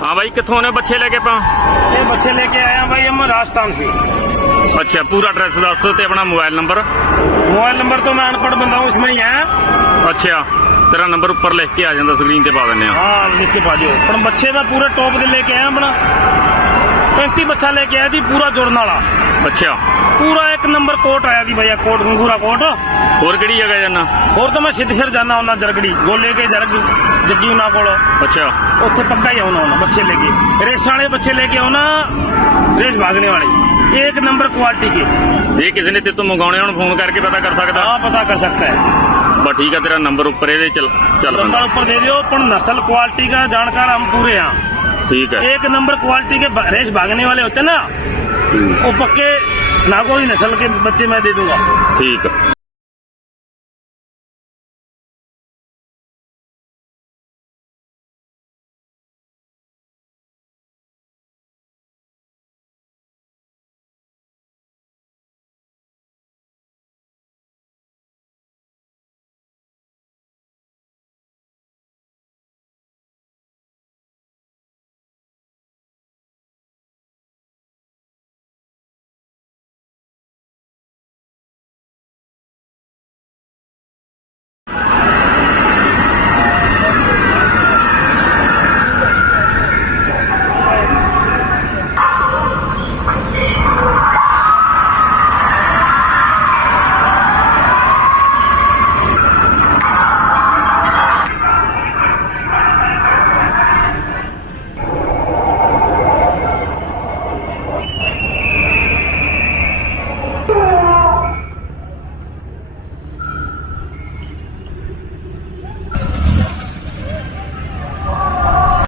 हाँ भाई कितों ने बच्चे लेके पा ये बच्चे लेके आया भाई हम राजस्थान से अच्छा पूरा एड्रेस दस ते अपना मोबाइल नंबर मोबाइल नंबर तो मैं अनपढ़ बंदा हूँ इसमें ही है अच्छा ਤੇਰਾ ਨੰਬਰ ਉੱਪਰ ਲਿਖ ਕੇ ਆ ਜਾਂਦਾ ਸਕਰੀਨ ਤੇ ਪਾ ਦਿੰਦੇ ਆ ਹਾਂ ਲਿਖ ਕੇ ਪਾ ਦਿਓ ਪਰ ਬੱਚੇ ਦਾ ਪੂਰੇ ਟੌਪ ਦੇ ਲੈ ਕੇ ਆਇਆ ਆਪਣਾ 35 ਬੱਚਾ ਲੈ ਕੇ ਆਇਆ ਸੀ ਪੂਰਾ ਜੁੜਨ ਵਾਲਾ। ਅੱਛਾ। ਪੂਰਾ ਇੱਕ ਨੰਬਰ ਕੋਟ ਆਇਆ ਸੀ ਭਈਆ ਕੋਟ ਗੰਗੂਰਾ ਕੋਟ। ਹੋਰ ਕਿਹੜੀ ਜਗ੍ਹਾ ਜਾਣਾ? ਹੋਰ ਤਾਂ ਮੈਂ ਸਿੱਧਸਰ ਜਾਣਾ ਉਹਨਾਂ ਜਰਗੜੀ ਗੋਲੇ ਕੇ ਜਰਗ ਜੱਗੀ ਉਹਨਾਂ ਕੋਲ। ਅੱਛਾ। ਉੱਥੇ ਪੱਕਾ ਹੀ ਆਉਣਾ ਉਹਨਾਂ ਬੱਚੇ ਲੈ ਕੇ। ਰੇਸ ਵਾਲੇ ਬੱਚੇ ਲੈ ਕੇ ਆਉਣਾ ਰੇਸ ਭਾਗਣੇ ਵਾਲੇ। ਇੱਕ ਨੰਬਰ ਕੁਆਲਿਟੀ ਕੇ। ਇਹ ਕਿਸੇ ਨੇ ਤੇ ਮੰਗਾਉਣੇ ਹੁਣ ਫੋਨ ਕਰਕੇ ਪਤਾ ਕਰ ਸਕਦਾ। ਹਾਂ ਪਤਾ ਕਰ ਸਕਦਾ ਹੈ। बस ठीक है तेरा नंबर ऊपर चल चल ਉੱਪਰ ਦੇ ਦਿਓ दियो ਨਸਲ ਕੁਆਲਿਟੀ ਦਾ ਜਾਣਕਾਰ जानकार हम पूरे ठीक है एक नंबर क्वालिटी के रेस भागने वाले होते ना वो पक्के नागौरी नस्ल के बच्चे मैं दे दूंगा ठीक है